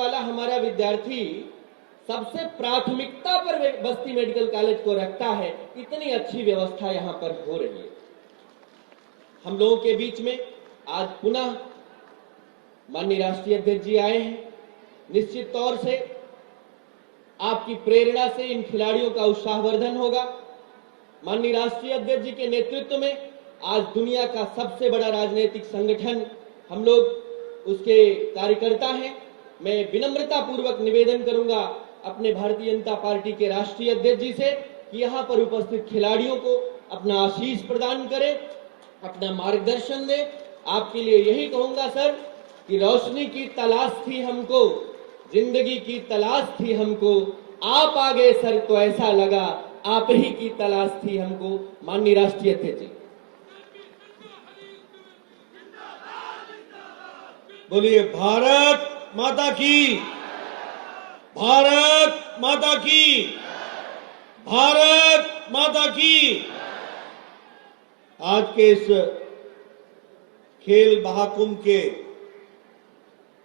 वाला हमारा विद्यार्थी सबसे प्राथमिकता पर बस्ती मेडिकल कॉलेज को रखता है, इतनी अच्छी व्यवस्था यहां पर हो रही है। हम लोगों के बीच में आज पुनः माननीय राष्ट्रीय अध्यक्ष जी आए हैं। निश्चित तौर से आपकी प्रेरणा से इन खिलाड़ियों का उत्साहवर्धन होगा। माननीय राष्ट्रीय अध्यक्ष जी के नेतृत्व में आज दुनिया का सबसे बड़ा राजनीतिक संगठन हम लोग उसके कार्यकर्ता हैं। मैं विनम्रता पूर्वक निवेदन करूंगा अपने भारतीय जनता पार्टी के राष्ट्रीय अध्यक्ष जी से कि यहां पर उपस्थित खिलाड़ियों को अपना आशीष प्रदान करें, अपना मार्गदर्शन दें। आपके लिए यही कहूंगा सर कि रोशनी की तलाश थी हमको, जिंदगी की तलाश थी हमको, आप आ गए सर तो ऐसा लगा आप ही की तलाश थी हमको। माननीय राष्ट्रीय अध्यक्ष जी। बोलिए भारत माता की, भारत माता की, भारत माता की। आज के इस खेल महाकुंभ के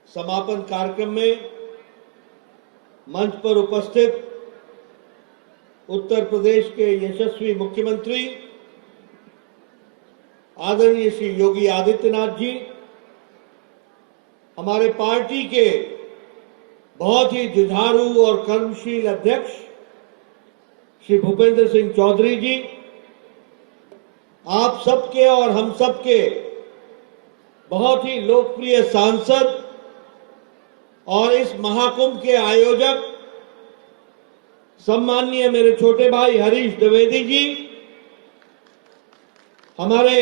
समापन कार्यक्रम में मंच पर उपस्थित उत्तर प्रदेश के यशस्वी मुख्यमंत्री आदरणीय श्री योगी आदित्यनाथ जी, हमारे पार्टी के बहुत ही जुझारू और कर्मशील अध्यक्ष श्री भूपेंद्र सिंह चौधरी जी, आप सबके और हम सबके बहुत ही लोकप्रिय सांसद और इस महाकुंभ के आयोजक सम्माननीय मेरे छोटे भाई हरीश द्विवेदी जी, हमारे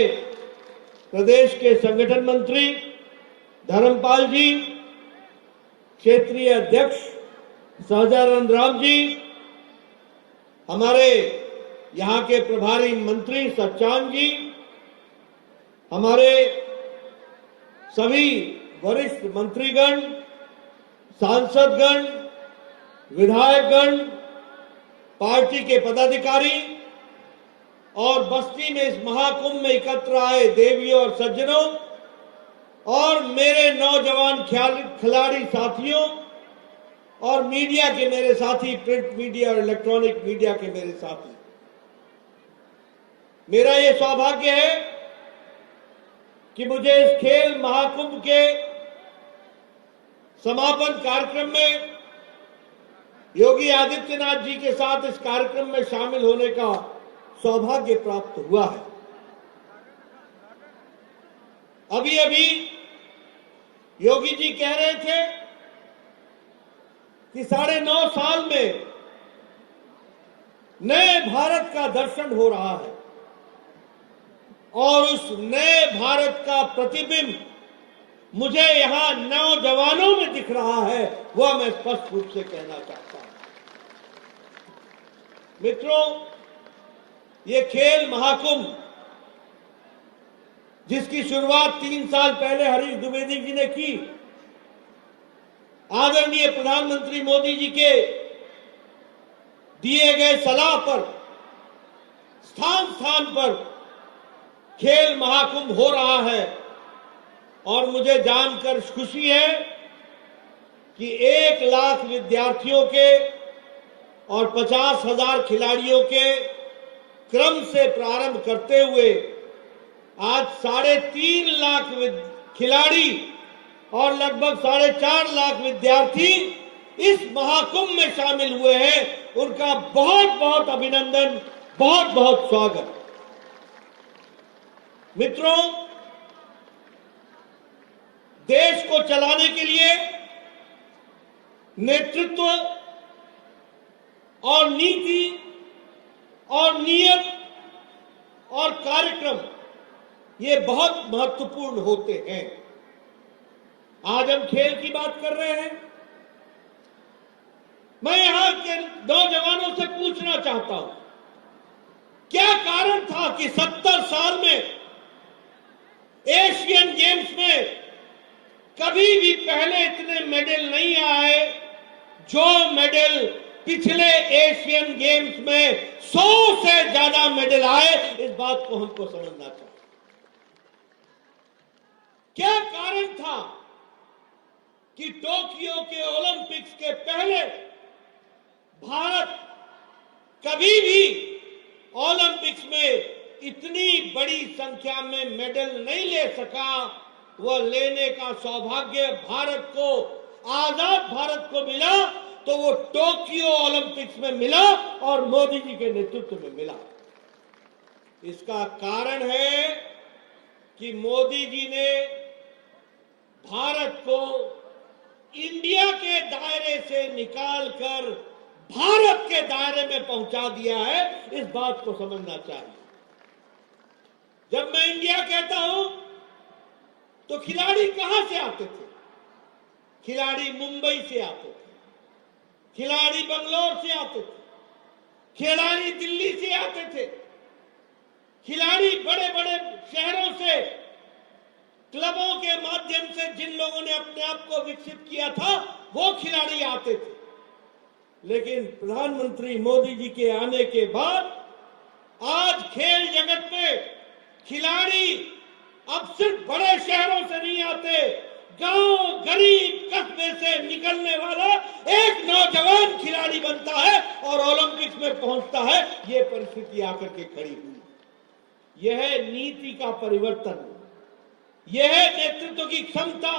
प्रदेश के संगठन मंत्री धर्मपाल जी, क्षेत्रीय अध्यक्ष सहजानंद राम जी, हमारे यहां के प्रभारी मंत्री सच्चान जी, हमारे सभी वरिष्ठ मंत्रीगण, सांसदगण, विधायकगण, पार्टी के पदाधिकारी और बस्ती में इस महाकुंभ में एकत्र आए देवियों और सज्जनों और मेरे नौजवान खिलाड़ी साथियों और मीडिया के मेरे साथी, प्रिंट मीडिया और इलेक्ट्रॉनिक मीडिया के मेरे साथी, मेरा ये सौभाग्य है कि मुझे इस खेल महाकुंभ के समापन कार्यक्रम में योगी आदित्यनाथ जी के साथ इस कार्यक्रम में शामिल होने का सौभाग्य प्राप्त हुआ है। अभी अभी योगी जी कह रहे थे कि 9.5 साल में नए भारत का दर्शन हो रहा है और उस नए भारत का प्रतिबिंब मुझे यहां नौजवानों में दिख रहा है, वह मैं स्पष्ट रूप से कहना चाहता हूं। मित्रों, ये खेल महाकुंभ जिसकी शुरुआत 3 साल पहले हरीश द्विवेदी जी ने की, आदरणीय प्रधानमंत्री मोदी जी के दिए गए सलाह पर स्थान स्थान पर खेल महाकुंभ हो रहा है और मुझे जानकर खुशी है कि 1 लाख विद्यार्थियों के और 50,000 खिलाड़ियों के क्रम से प्रारंभ करते हुए आज 3.5 लाख खिलाड़ी और लगभग 4.5 लाख विद्यार्थी इस महाकुंभ में शामिल हुए हैं। उनका बहुत बहुत अभिनंदन, बहुत बहुत स्वागत। मित्रों, देश को चलाने के लिए नेतृत्व और नीति और नियत और कार्यक्रम ये बहुत महत्वपूर्ण होते हैं। आज हम खेल की बात कर रहे हैं। मैं यहां के नौजवानों से पूछना चाहता हूं, क्या कारण था कि 70 साल में एशियन गेम्स में कभी भी पहले इतने मेडल नहीं आए जो मेडल पिछले एशियन गेम्स में 100 से ज्यादा मेडल आए? इस बात को हमको समझना चाहिए। क्या कारण था कि टोक्यो के ओलंपिक पहले भारत कभी भी ओलंपिक्स में इतनी बड़ी संख्या में मेडल नहीं ले सका। वह लेने का सौभाग्य भारत को, आजाद भारत को मिला तो वो टोक्यो ओलंपिक्स में मिला और मोदी जी के नेतृत्व में मिला। इसका कारण है कि मोदी जी ने भारत को इंडिया के दायरे से निकालकर भारत के दायरे में पहुंचा दिया है। इस बात को समझना चाहिए। जब मैं इंडिया कहता हूं तो खिलाड़ी कहां से आते थे? खिलाड़ी मुंबई से आते थे, खिलाड़ी बंगलौर से आते थे, खिलाड़ी दिल्ली से आते थे, खिलाड़ी बड़े बड़े शहरों से, क्लबों के माध्यम से जिन लोगों ने अपने आप को विकसित किया था वो खिलाड़ी आते थे। लेकिन प्रधानमंत्री मोदी जी के आने के बाद आज खेल जगत में खिलाड़ी अब सिर्फ बड़े शहरों से नहीं आते, गांव गरीब कस्बे से निकलने वाला एक नौजवान खिलाड़ी बनता है और ओलंपिक्स में पहुंचता है। यह परिस्थिति आकर के खड़ी हुई। यह है नीति का परिवर्तन, यह है नेतृत्व की क्षमता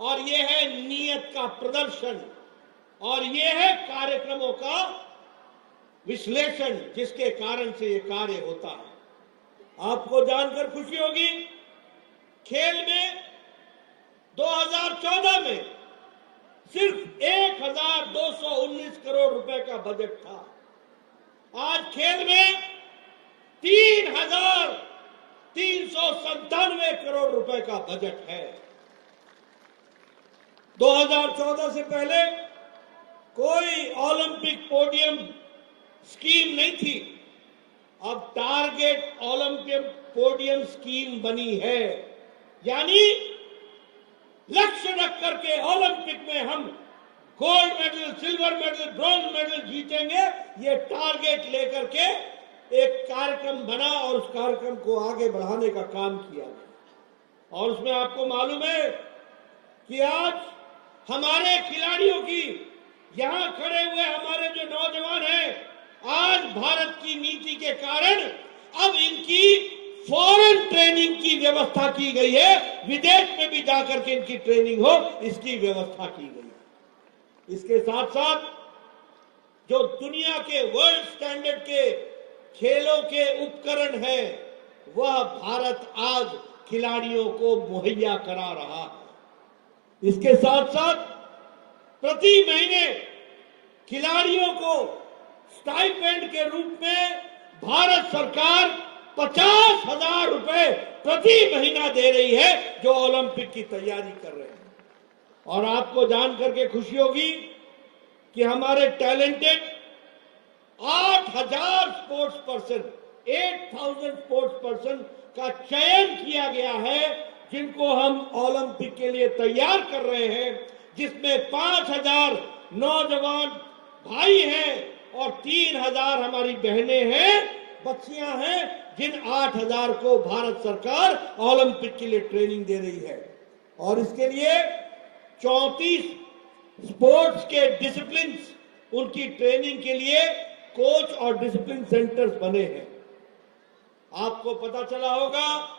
और यह है नीयत का प्रदर्शन और यह है कार्यक्रमों का विश्लेषण जिसके कारण से यह कार्य होता है। आपको जानकर खुशी होगी, खेल में 2014 में सिर्फ 1219 करोड़ रुपए का बजट था। आज खेल में 3,397 करोड़ रुपए का बजट है। 2014 से पहले कोई ओलंपिक पोडियम स्कीम नहीं थी। अब टारगेट ओलंपिक पोडियम स्कीम बनी है, यानी लक्ष्य रख करके ओलंपिक में हम gold medal, silver medal, bronze medal जीतेंगे। ये टारगेट लेकर के एक कार्यक्रम बना और उस कार्यक्रम को आगे बढ़ाने का काम किया गया। और उसमें आपको मालूम है कि आज हमारे खिलाड़ियों की, यहां खड़े हुए हमारे जो नौजवान हैं, आज भारत की नीति के कारण अब इनकी फॉरेन ट्रेनिंग की व्यवस्था की गई है। विदेश में भी जाकर के इनकी ट्रेनिंग हो, इसकी व्यवस्था की गई है। इसके साथ साथ जो दुनिया के वर्ल्ड स्टैंडर्ड के खेलों के उपकरण हैं, वह भारत आज खिलाड़ियों को मुहैया करा रहा है। इसके साथ साथ प्रति महीने खिलाड़ियों को स्टाइपेंड के रूप में भारत सरकार 50,000 रुपए प्रति महीना दे रही है, जो ओलंपिक की तैयारी कर रहे हैं। और आपको जान करके खुशी होगी कि हमारे talented 8,000 sports person, 8,000 sports person का चयन किया गया है, जिनको हम ओलंपिक के लिए तैयार कर रहे हैं, जिसमें 5,000 नौजवान भाई हैं और 3,000 हमारी बहनें हैं, बच्चियां हैं, जिन 8,000 को भारत सरकार ओलंपिक के लिए ट्रेनिंग दे रही है। और इसके लिए 34 स्पोर्ट्स के डिसिप्लिन, उनकी ट्रेनिंग के लिए कोच और डिसिप्लिन सेंटर्स बने हैं। आपको पता चला होगा,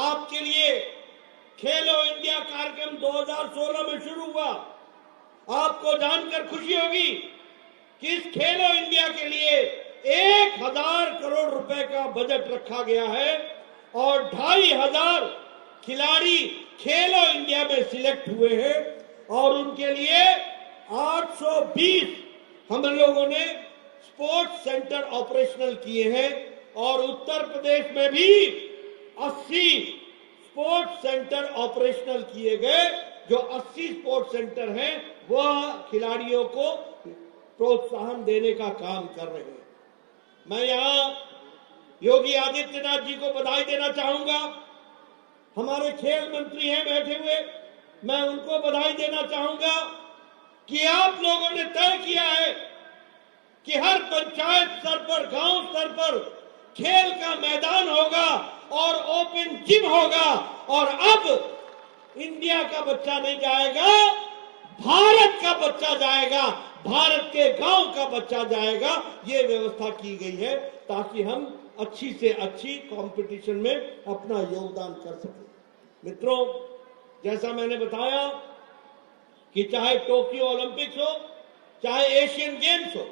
आपके लिए खेलो इंडिया कार्यक्रम 2016 में शुरू हुआ। आपको जानकर खुशी होगी कि इस खेलो इंडिया के लिए 1,000 करोड़ रुपए का बजट रखा गया है और 2,500 खिलाड़ी खेलो इंडिया में सिलेक्ट हुए हैं और उनके लिए 820 हम लोगों ने स्पोर्ट्स सेंटर ऑपरेशनल किए हैं और उत्तर प्रदेश में भी 80 स्पोर्ट्स सेंटर ऑपरेशनल किए गए। जो 80 स्पोर्ट्स सेंटर हैं वह खिलाड़ियों को प्रोत्साहन देने का काम कर रहे हैं। मैं यहां योगी आदित्यनाथ जी को बधाई देना चाहूंगा। हमारे खेल मंत्री हैं बैठे हुए, मैं उनको बधाई देना चाहूंगा कि आप लोगों ने तय किया है कि हर पंचायत स्तर पर, गांव स्तर पर खेल का मैदान होगा और ओपन जिम होगा। और अब इंडिया का बच्चा नहीं जाएगा, भारत का बच्चा जाएगा, भारत के गांव का बच्चा जाएगा, ये व्यवस्था की गई है ताकि हम अच्छी से अच्छी कंपटीशन में अपना योगदान कर सकें। मित्रों, जैसा मैंने बताया कि चाहे टोक्यो ओलंपिक्स हो, चाहे एशियन गेम्स हो,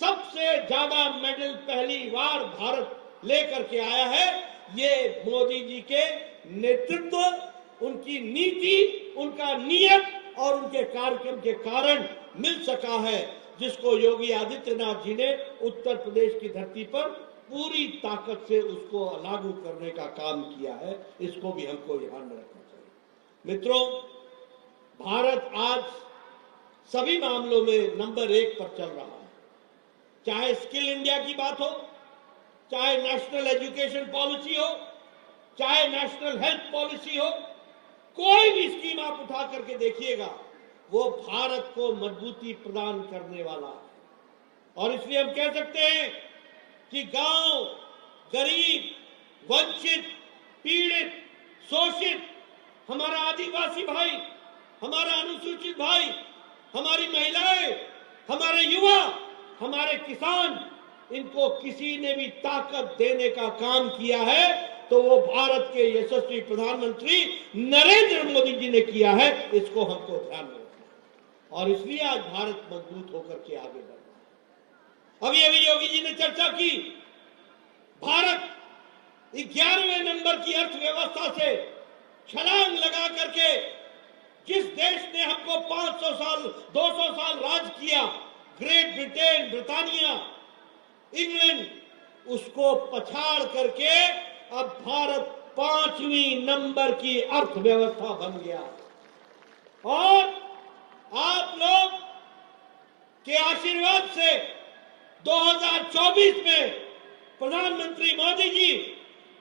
सबसे ज्यादा मेडल पहली बार भारत लेकर के आया है। ये मोदी जी के नेतृत्व, उनकी नीति, उनका नियत और उनके कार्यक्रम के कारण मिल सका है, जिसको योगी आदित्यनाथ जी ने उत्तर प्रदेश की धरती पर पूरी ताकत से उसको लागू करने का काम किया है। इसको भी हमको ध्यान में रखना चाहिए। मित्रों, भारत आज सभी मामलों में नंबर 1 पर चल रहा है। चाहे स्किल इंडिया की बात हो, चाहे नेशनल एजुकेशन पॉलिसी हो, चाहे नेशनल हेल्थ पॉलिसी हो, कोई भी स्कीम आप उठा करके देखिएगा, वो भारत को मजबूती प्रदान करने वाला है। और इसलिए हम कह सकते हैं कि गांव, गरीब, वंचित, पीड़ित, शोषित, हमारा आदिवासी भाई, हमारा अनुसूचित भाई, हमारी महिलाएं, हमारे युवा, हमारे किसान, इनको किसी ने भी ताकत देने का काम किया है तो वो भारत के यशस्वी प्रधानमंत्री नरेंद्र मोदी जी ने किया है। इसको हमको ध्यान में रखना है और इसलिए आज भारत मजबूत होकर के आगे बढ़ रहा है। अभी अभी योगी जी ने चर्चा की, भारत 11वें नंबर की अर्थव्यवस्था से छलांग लगा करके जिस देश ने हमको 500 साल 200 साल राज किया, ग्रेट ब्रिटेन, ब्रिटानिया, इंग्लैंड, उसको पछाड़ करके अब भारत 5वीं नंबर की अर्थव्यवस्था बन गया। और आप लोग के आशीर्वाद से 2024 में प्रधानमंत्री मोदी जी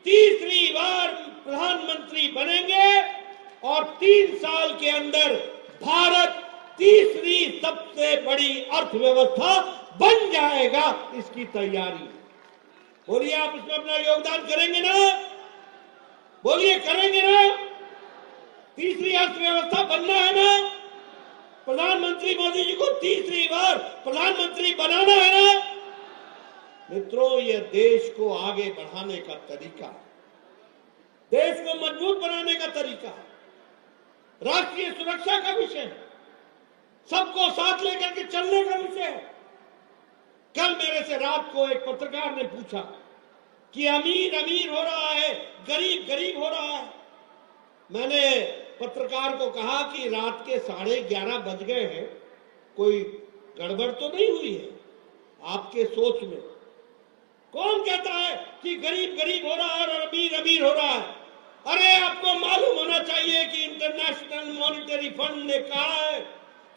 तीसरी बार प्रधानमंत्री बनेंगे और 3 साल के अंदर भारत तीसरी सबसे बड़ी अर्थव्यवस्था बन जाएगा। इसकी तैयारी, बोलिए आप इसमें अपना योगदान करेंगे ना? बोलिए करेंगे ना? तीसरी अर्थव्यवस्था बनना है ना? प्रधानमंत्री मोदी जी को तीसरी बार प्रधानमंत्री बनाना है ना? मित्रों, यह देश को आगे बढ़ाने का तरीका है, देश को मजबूत बनाने का तरीका है, राष्ट्रीय सुरक्षा का विषय है, सबको साथ लेकर के चलने का विषय है। कल मेरे से रात को एक पत्रकार ने पूछा कि अमीर अमीर हो रहा है, गरीब गरीब हो रहा है। मैंने पत्रकार को कहा कि रात के 11:30 बज गए हैं, कोई गड़बड़ तो नहीं हुई है आपके सोच में? कौन कहता है कि गरीब गरीब हो रहा है और अमीर अमीर हो रहा है? अरे आपको मालूम होना चाहिए कि इंटरनेशनल मॉनिटरी फंड ने कहा है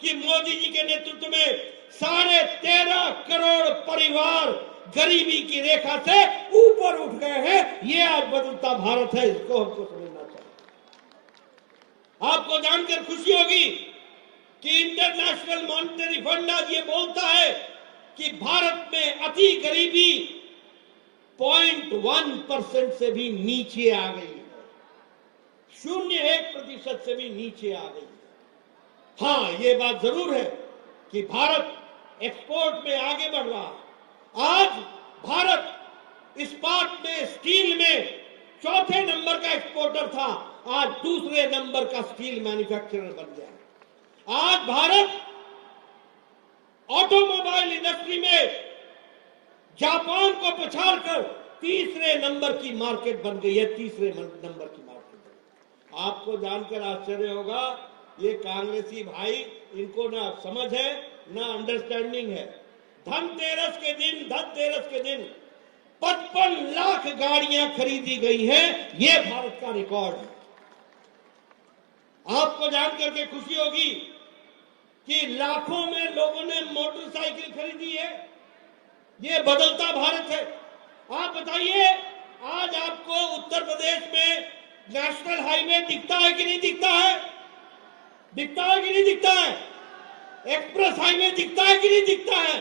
कि मोदी जी के नेतृत्व में 13.5 करोड़ परिवार गरीबी की रेखा से ऊपर उठ गए हैं। ये आज बदलता भारत है, इसको हमको समझना चाहिए। आपको जानकर खुशी होगी कि इंटरनेशनल मॉनिटरी फंड आज ये बोलता है कि भारत में अति गरीबी 0.1% से भी नीचे आ गई है, 0.1% से भी नीचे आ गई है। हाँ, ये बात जरूर है कि भारत एक्सपोर्ट में आगे बढ़ रहा है। आज भारत इस्पात में, स्टील में 4थे नंबर का एक्सपोर्टर था, आज 2रे नंबर का स्टील मैन्युफैक्चरर बन गया। आज भारत ऑटोमोबाइल इंडस्ट्री में जापान को पछाड़कर 3रे नंबर की मार्केट बन गई है, 3रे नंबर की मार्केट। आपको जानकर आश्चर्य होगा, ये कांग्रेसी भाई, इनको ना समझ है ना अंडरस्टैंडिंग है। धनतेरस के दिन 55 लाख गाड़ियां खरीदी गई हैं, ये भारत का रिकॉर्ड है। आपको जानकर के खुशी होगी कि लाखों में लोगों ने मोटरसाइकिल खरीदी है। ये बदलता भारत है। आप बताइए, आज आपको उत्तर प्रदेश में नेशनल हाईवे दिखता है कि नहीं दिखता है? दिखता है कि नहीं दिखता है? एक्सप्रेस हाईवे दिखता है कि नहीं दिखता है?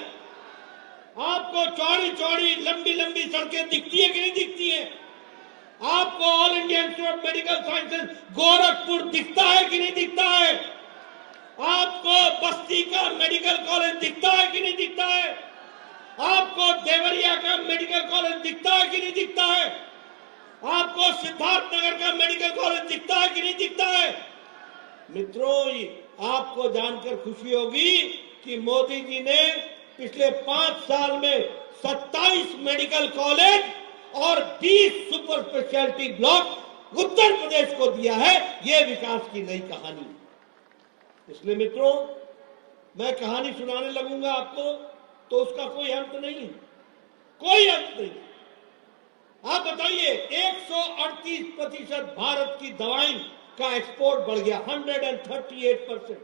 आपको चौड़ी चौड़ी लंबी लंबी सड़कें दिखती है कि नहीं दिखती है? आपको all India institute of medical sciences Gorakhpur दिखता है कि नहीं दिखता है? आपको बस्ती का मेडिकल कॉलेज दिखता है कि नहीं दिखता है? आपको देवरिया का मेडिकल कॉलेज दिखता है कि नहीं दिखता है? आपको सिद्धार्थनगर का मेडिकल कॉलेज दिखता है कि नहीं दिखता है? मित्रों, आपको जानकर खुशी होगी कि मोदी जी ने पिछले 5 साल में 27 मेडिकल कॉलेज और 20 super speciality block Uttar Pradesh को दिया है। यह विकास की नई कहानी। इसलिए मित्रों, मैं कहानी सुनाने लगूंगा आपको तो उसका कोई अंत नहीं है, कोई अंत नहीं। आप बताइए, 138% भारत की दवाई का एक्सपोर्ट बढ़ गया, 138%।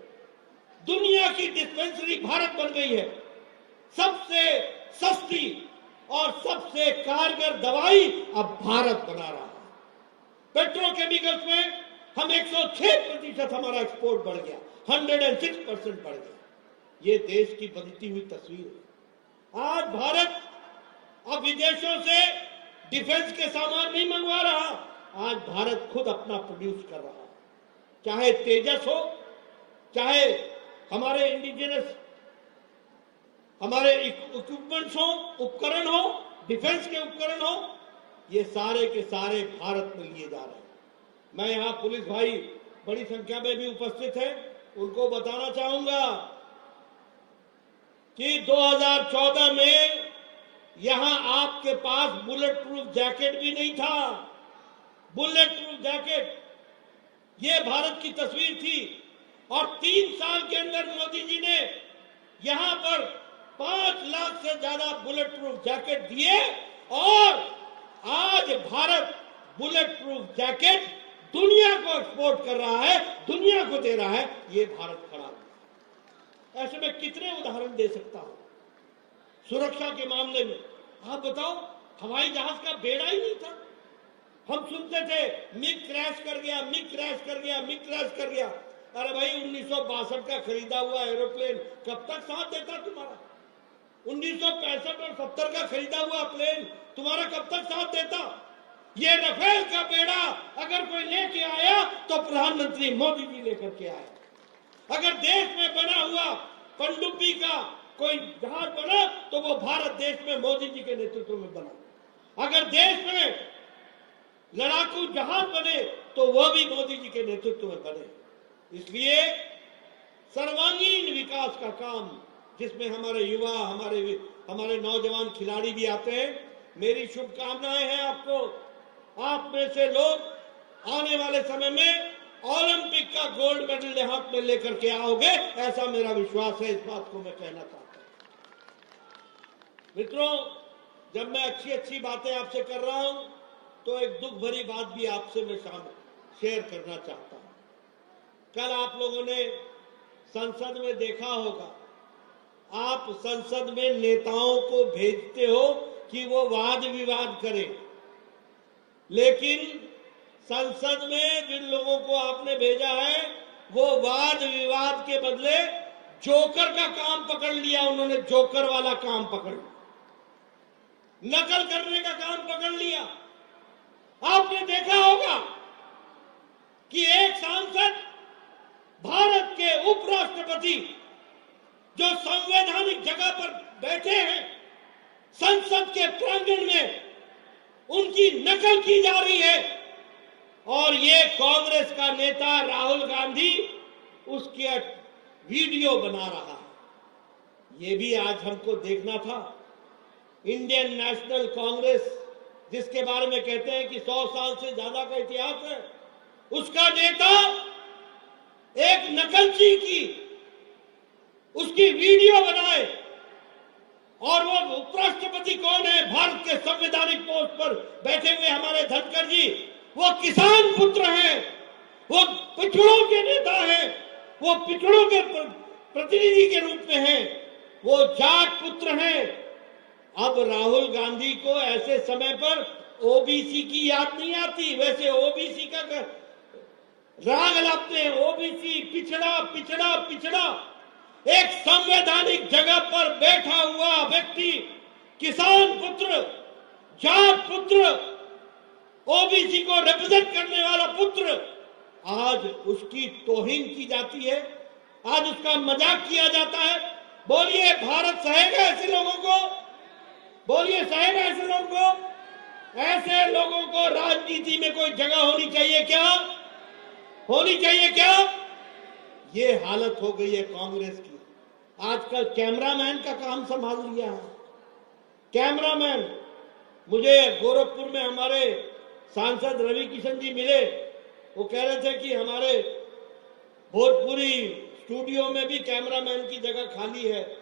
दुनिया की डिस्पेंसरी भारत बन गई है। सबसे सस्ती और सबसे कारगर दवाई अब भारत बना रहा है। पेट्रोकेमिकल्स में हम 106% हमारा एक्सपोर्ट बढ़ गया, 106% बढ़ गया। ये देश की बदलती हुई तस्वीर है। आज भारत अब विदेशों से डिफेंस के सामान नहीं मंगवा रहा, आज भारत खुद अपना प्रोड्यूस कर रहा है। चाहे तेजस हो, चाहे हमारे इंडिजिनस हमारे इक्विपमेंट्स हो, उपकरण हो, डिफेंस के उपकरण हो, ये सारे के सारे भारत में लिए जा रहे हैं। मैं यहां पुलिस भाई बड़ी संख्या में भी उपस्थित हैं, उनको बताना चाहूंगा कि 2014 में यहां आपके पास बुलेट प्रूफ जैकेट भी नहीं था। बुलेट प्रूफ जैकेट, ये भारत की तस्वीर थी। और 3 साल के अंदर मोदी जी ने यहां पर 5 लाख से ज्यादा बुलेट प्रूफ जैकेट दिए और आज भारत बुलेट प्रूफ जैकेट दुनिया को एक्सपोर्ट कर रहा है, दुनिया को दे रहा है। ये भारत खड़ा है। ऐसे में कितने उदाहरण दे सकता हूं। सुरक्षा के मामले में आप बताओ, हवाई जहाज का बेड़ा ही नहीं था। हम सुनते थे मिग क्रैश कर गया, मिग क्रैश कर गया, मिग क्रैश कर गया। अरे भाई, 1962 का खरीदा हुआ एरोप्लेन कब तक साथ देता तुम्हारा? 1965 और 70 का खरीदा हुआ प्लेन तुम्हारा कब तक साथ देता? ये रफेल का बेड़ा अगर कोई लेके आया तो प्रधानमंत्री मोदी जी लेकर के आए। अगर देश में बना हुआ पनडुब्बी का कोई जहाज बना तो वो भारत देश में मोदी जी के नेतृत्व में बना। अगर देश में लड़ाकू जहाज बने तो वह भी मोदी जी के नेतृत्व में बने। इसलिए सर्वांगीण विकास का काम, जिसमें हमारे युवा, हमारे नौजवान खिलाड़ी भी आते हैं, मेरी शुभकामनाएं हैं आपको। आप में से लोग आने वाले समय में ओलंपिक का गोल्ड मेडल हाथ में लेकर के आओगे, ऐसा मेरा विश्वास है। इस बात को मैं कहना चाहता हूं। मित्रों, जब मैं अच्छी अच्छी बातें आपसे कर रहा हूं तो एक दुख भरी बात भी आपसे मैं शेयर करना चाहता हूं। कल आप लोगों ने संसद में देखा होगा, आप संसद में नेताओं को भेजते हो कि वो वाद विवाद करें, लेकिन संसद में जिन लोगों को आपने भेजा है वो वाद विवाद के बदले जोकर का काम पकड़ लिया। उन्होंने जोकर वाला काम पकड़ लिया, नकल करने का काम पकड़ लिया। आपने देखा होगा कि एक सांसद भारत के उपराष्ट्रपति जो संवैधानिक जगह पर बैठे हैं, संसद के प्रांगण में उनकी नकल की जा रही है और ये कांग्रेस का नेता राहुल गांधी उसके वीडियो बना रहा है। ये भी आज हमको देखना था। इंडियन नेशनल कांग्रेस, जिसके बारे में कहते हैं कि 100 साल से ज्यादा का इतिहास है, उसका नेता एक नकलची की उसकी वीडियो बनाए। और वो उपराष्ट्रपति कौन है? भारत के संवैधानिक पोस्ट पर बैठे हुए हमारे धनखड़ जी, वो किसान पुत्र हैं, वो पिछड़ों के नेता हैं, वो पिछड़ों के प्रतिनिधि के रूप में हैं, वो जाट पुत्र हैं। अब राहुल गांधी को ऐसे समय पर ओबीसी की याद नहीं आती। वैसे ओबीसी का राग लाते हैं, ओबीसी, पिछड़ा पिछड़ा पिछड़ा। एक संवैधानिक जगह पर बैठा हुआ व्यक्ति, किसान पुत्र, जाट पुत्र, ओबीसी को रिप्रेजेंट करने वाला पुत्र, आज उसकी तौहीन की जाती है। आज उसका मजाक किया जाता है। बोलिए, भारत सहेगा ऐसे लोगों को? बोलिए, सहेगा ऐसे लोगों को? ऐसे लोगों को राजनीति में कोई जगह होनी चाहिए क्या? होनी चाहिए क्या? ये हालत हो गई है कांग्रेस की। आजकल कैमरामैन का काम संभाल लिया है। कैमरामैन, मुझे गोरखपुर में हमारे सांसद रवि किशन जी मिले। वो कह रहे थे कि हमारे भोजपुरी स्टूडियो में भी कैमरामैन की जगह खाली है,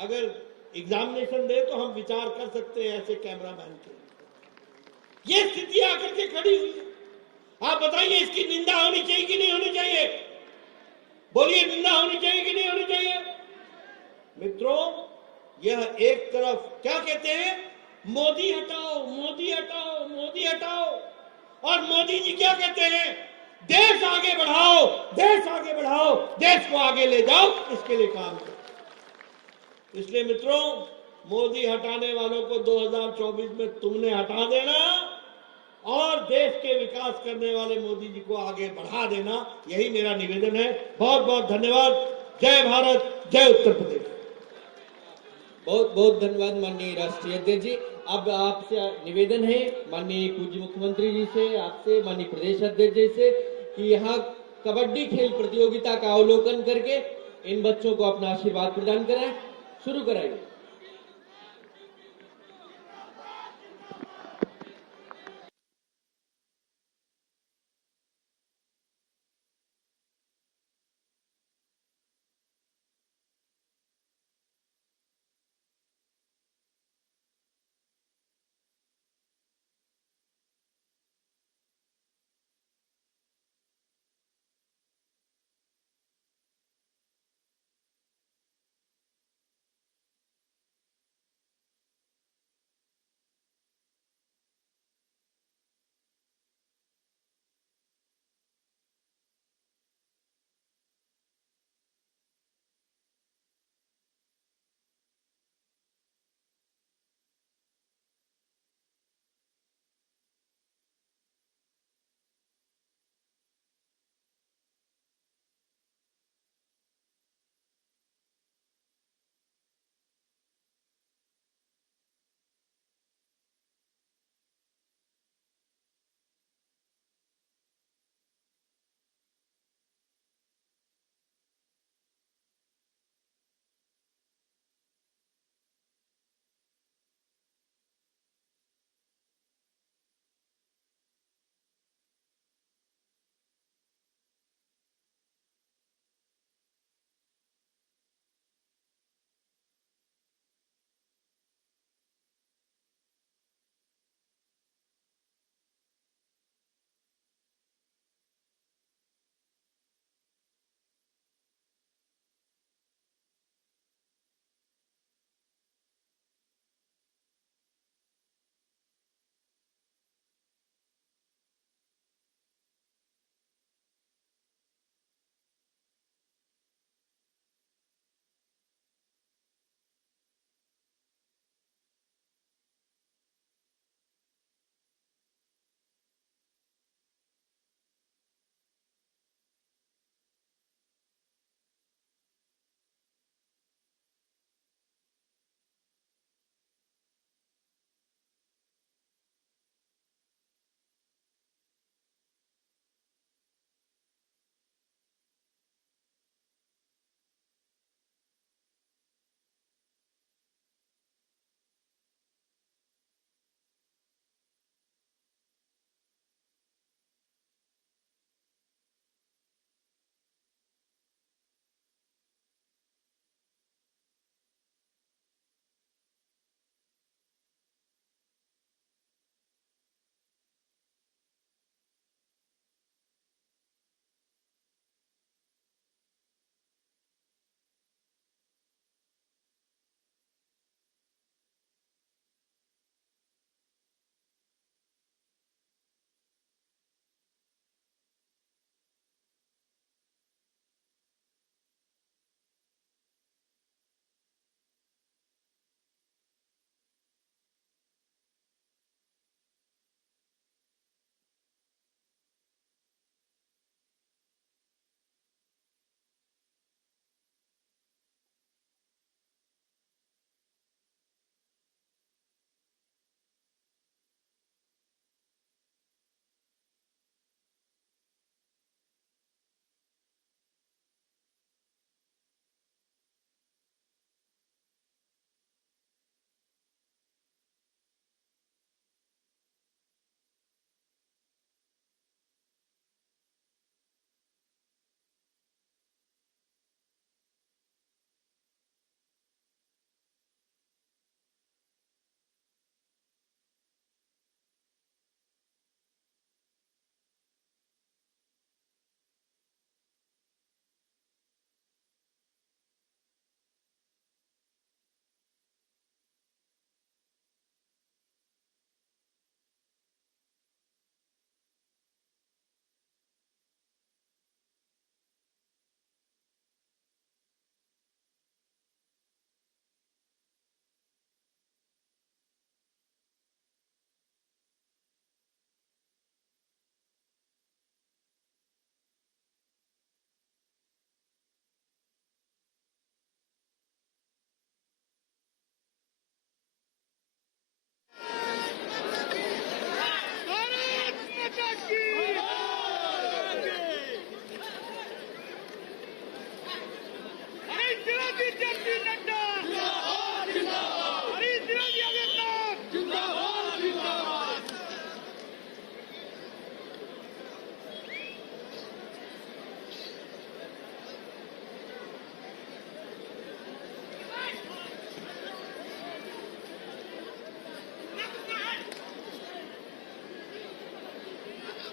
अगर एग्जामिनेशन दे तो हम विचार कर सकते हैं ऐसे कैमरामैन के। ये स्थिति आकर के खड़ी हुई है। आप बताइए, इसकी निंदा होनी चाहिए कि नहीं होनी चाहिए? बोलिए, निंदा होनी चाहिए कि नहीं होनी चाहिए? मित्रों, यह एक तरफ क्या कहते हैं, मोदी हटाओ, मोदी हटाओ, मोदी हटाओ, और मोदी जी क्या कहते हैं, देश आगे बढ़ाओ, देश आगे बढ़ाओ, देश को आगे ले जाओ, इसके लिए काम करो। इसलिए मित्रों, मोदी हटाने वालों को 2024 में तुमने हटा देना और देश के विकास करने वाले मोदी जी को आगे बढ़ा देना, यही मेरा निवेदन है। बहुत बहुत धन्यवाद। जय भारत, जय उत्तर प्रदेश। बहुत बहुत धन्यवाद माननीय राष्ट्रीय अध्यक्ष जी। अब आपसे निवेदन है माननीय पूज्य मुख्यमंत्री जी से, आपसे माननीय प्रदेश अध्यक्ष जी से, कि यहाँ कबड्डी खेल प्रतियोगिता का अवलोकन करके इन बच्चों को अपना आशीर्वाद प्रदान कराएं। शुरू कराइए।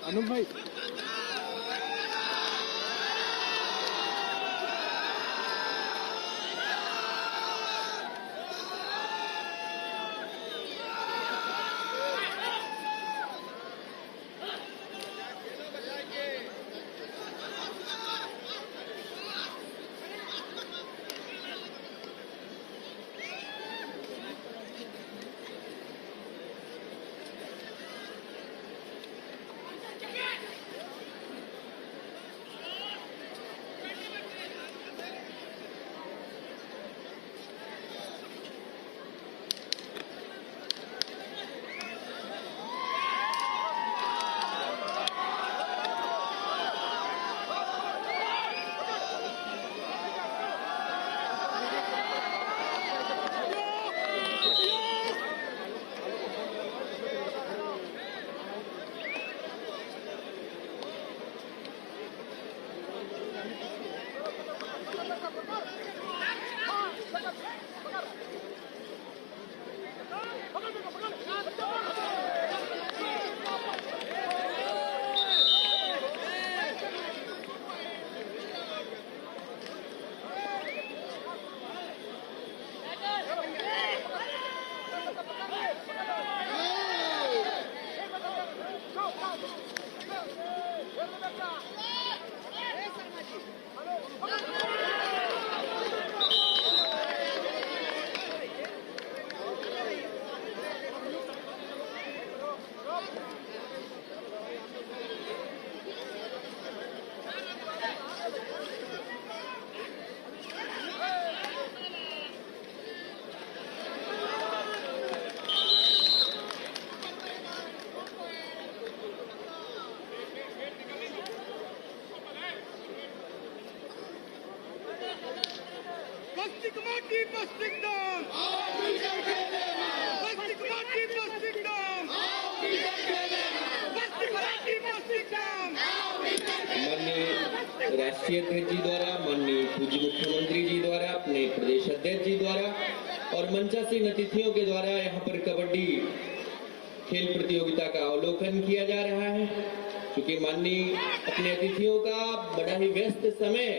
अनूप भाई Basti Kumati Bastikdam! Basti Kumati Bastikdam! Basti Kumati Bastikdam! माननीय राष्ट्रीय अध्यक्ष जी द्वारा, माननीय पूज्य मुख्यमंत्री जी द्वारा, अपने प्रदेश अध्यक्ष जी द्वारा और मंचासीन अतिथियों के द्वारा यहाँ पर कबड्डी खेल प्रतियोगिता का अवलोकन किया जा रहा है। क्योंकि माननीय अपने अतिथियों का बड़ा ही व्यस्त समय,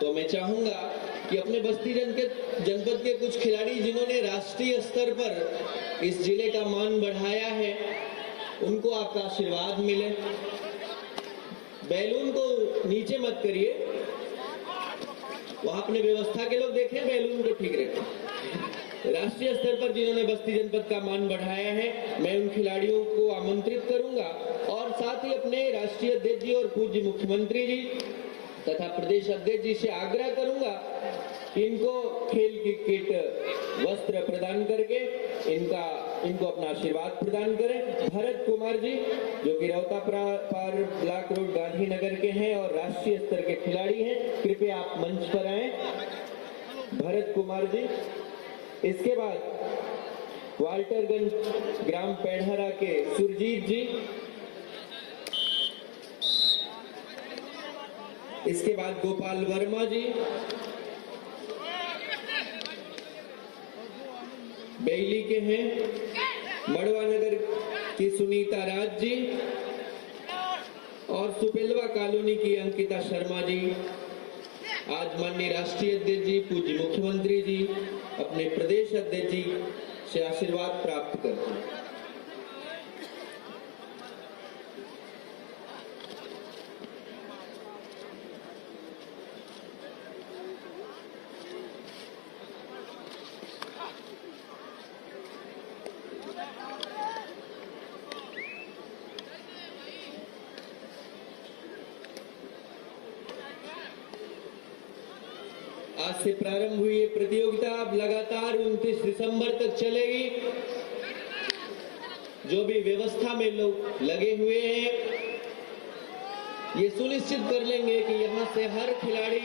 तो मैं चाहूंगा कि अपने बस्ती जनपद के कुछ खिलाड़ी जिन्होंने राष्ट्रीय स्तर पर इस जिले का मान बढ़ाया है, उनको आपका आशीर्वाद मिले। बैलून को नीचे मत करिए, वहां अपने व्यवस्था के लोग देखें, बैलून को ठीक रखें। राष्ट्रीय स्तर पर जिन्होंने बस्ती जनपद का मान बढ़ाया है, मैं उन खिलाड़ियों को आमंत्रित करूंगा और साथ ही अपने राष्ट्रीय अध्यक्ष जी और पूज्य मुख्यमंत्री जी तथा प्रदेश अध्यक्ष जी से आग्रह करूंगा कि इनको खेल की किट वस्त्र प्रदान करके इनको अपना आशीर्वाद प्रदान करें। भरत कुमार जी जो कि रौता पार ब्लॉक रोड गांधीनगर के हैं और राष्ट्रीय स्तर के खिलाड़ी हैं, कृपया आप मंच पर आए। भरत कुमार जी। इसके बाद वाल्टरगंज ग्राम पेढ़रा के सुरजीत जी। इसके बाद गोपाल वर्मा जी। बेली के हैं मड़वा नगर की सुनीता राज जी और सुपेलवा कॉलोनी की अंकिता शर्मा जी। आज माननीय राष्ट्रीय अध्यक्ष जी, पूज्य मुख्यमंत्री जी अपने प्रदेश अध्यक्ष जी से आशीर्वाद प्राप्त करते हैं। आज से प्रारंभ हुई ये प्रतियोगिता अब लगातार 29 दिसंबर तक चलेगी। जो भी व्यवस्था में लोग लगे हुए हैं, ये सुनिश्चित कर लेंगे कि यहाँ से हर खिलाड़ी